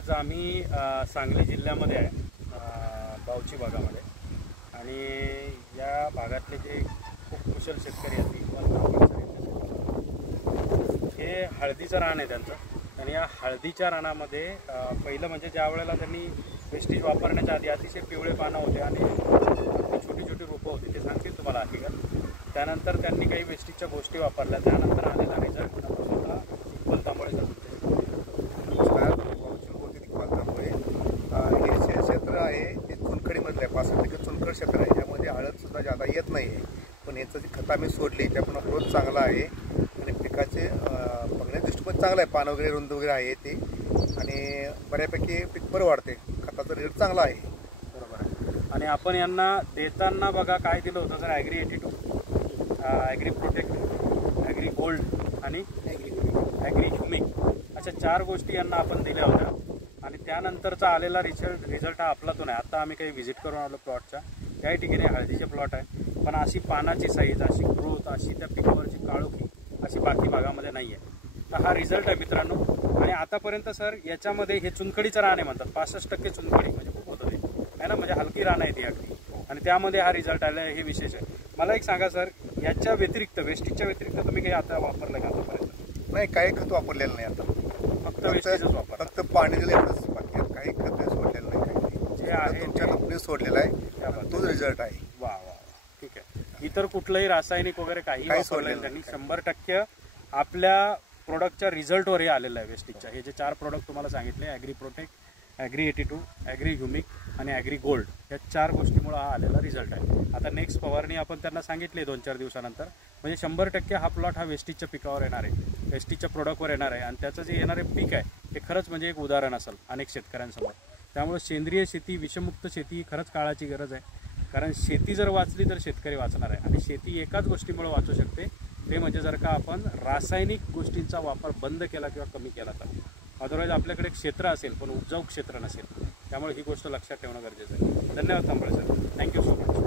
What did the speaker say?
आज आम्ही सांगली जिल्ह्यामध्ये आहे, बावची भागामध्ये. आणि या भागातले जे खूप कुशल शेतकरी आहेत हे हळदीचं रान आहे त्यांचं. आणि या हळदीच्या रानामध्ये पहिलं म्हणजे ज्या वेळेला त्यांनी वेस्टेज वापरण्याच्या आधी अतिशय पिवळे पानं होते आणि छोटी छोटी रोपं होती, ते सांगतील तुम्हाला हकीकत. त्यानंतर त्यांनी काही वेस्टेजच्या गोष्टी वापरल्या, त्यानंतर आलेला रिझल्ट इक्बाल तांबोळे सर. हे क्षेत्र आहे ते चुनखडीमधलं आहे, 65% चुनखड क्षेत्र आहे. यामध्ये हळदसुद्धा जादा येत नाही आहे, पण याचं जी खतं आम्ही सोडली त्यामुळे ग्रोथ चांगला आहे आणि पिकाचे बघण्याचा दृष्टिकोन चांगला आहे. पानं वगैरे रुंद वगैरे आहे ते आणि बऱ्यापैकी पीक बरं वाढते. खताचा रेट चांगला आहे. बरोबर आहे. आणि आपण यांना देताना बघा काय दिलं होतं sir? Agri 82, agri protect, agri gold आणि ॲग्री ह्युमिक, अशा 4 गोष्टी यांना आपण दिल्या होत्या. आणि त्यानंतरचा आलेला रिझल्ट हा आपलातून आहे. आता आम्ही काही व्हिजिट करून आलो प्लॉटच्या. काही ठिकाणी हळदीचे प्लॉट आहे, पण अशी पानाची साईज, अशी ग्रोथ, अशी त्या पिकावरची काळोखी अशी बाकी भागामध्ये नाही आहे. तर हा रिझल्ट आहे मित्रांनो. आणि आतापर्यंत सर याच्यामध्ये हे चुनखडीचं रान आहे म्हणतात, 65% चुनखडी म्हणजे खूप होतं ते आहे ना, म्हणजे हलकी रान आहे ती अगदी. आणि त्यामध्ये हा रिझल्ट आला आहे, हे विशेष आहे. मला एक सांगा सर, याच्या व्यतिरिक्त वेस्टेजच्या व्यतिरिक्त तुम्ही काही आता वापरलं का आतापर्यंत? नाही, काही खत वापरलेलं नाही. आता फक्त वेस्टेजच वापर, फक्त पाणी दिलं एवढंच, बाकी काही खत सोडलेलं नाही. काही जे आहे तुमच्या कंपनी सोडलेला आहे, तोच रिझल्ट आहे. वा वा, ठीक आहे. इतर कुठलंही रासायनिक वगैरे काही वापरलेलं त्यांनी 100% आपल्या प्रोडक्टच्या रिझल्टवर हे आलेलं आहे वेस्टेजच्या. हे जे 4 प्रोडक्ट तुम्हाला सांगितले, agri protect, agri 82, agri humic आणि ॲग्री गोल्ड, या 4 गोष्टीमुळे हा आलेला रिझल्ट आहे. आता नेक्स्ट फवारणी आपण त्यांना सांगितली 2-4 दिवसानंतर, म्हणजे 100% हा प्लॉट हा वेस्टेजच्या पिकावर येणार आहे, वेस्टेजच्या प्रोडक्टवर येणार आहे. आणि त्याचं जे येणारे पीक आहे हे खरंच म्हणजे एक उदाहरण असेल अनेक शेतकऱ्यांसमोर. त्यामुळे सेंद्रिय शेती, विषमुक्त शेती ही खरंच काळाची गरज आहे. कारण शेती जर वाचली तर शेतकरी वाचणार आहे. आणि शेती एकाच गोष्टीमुळे वाचू शकते, ते म्हणजे जर का आपण रासायनिक गोष्टींचा वापर बंद केला किंवा कमी केला तर. अदरवाईज आपल्याकडे क्षेत्र असेल पण उपजाऊ क्षेत्र नसेल. त्यामुळे ही गोष्ट लक्षात ठेवणं गरजेचं आहे. धन्यवाद Tambale sir, thank you so much.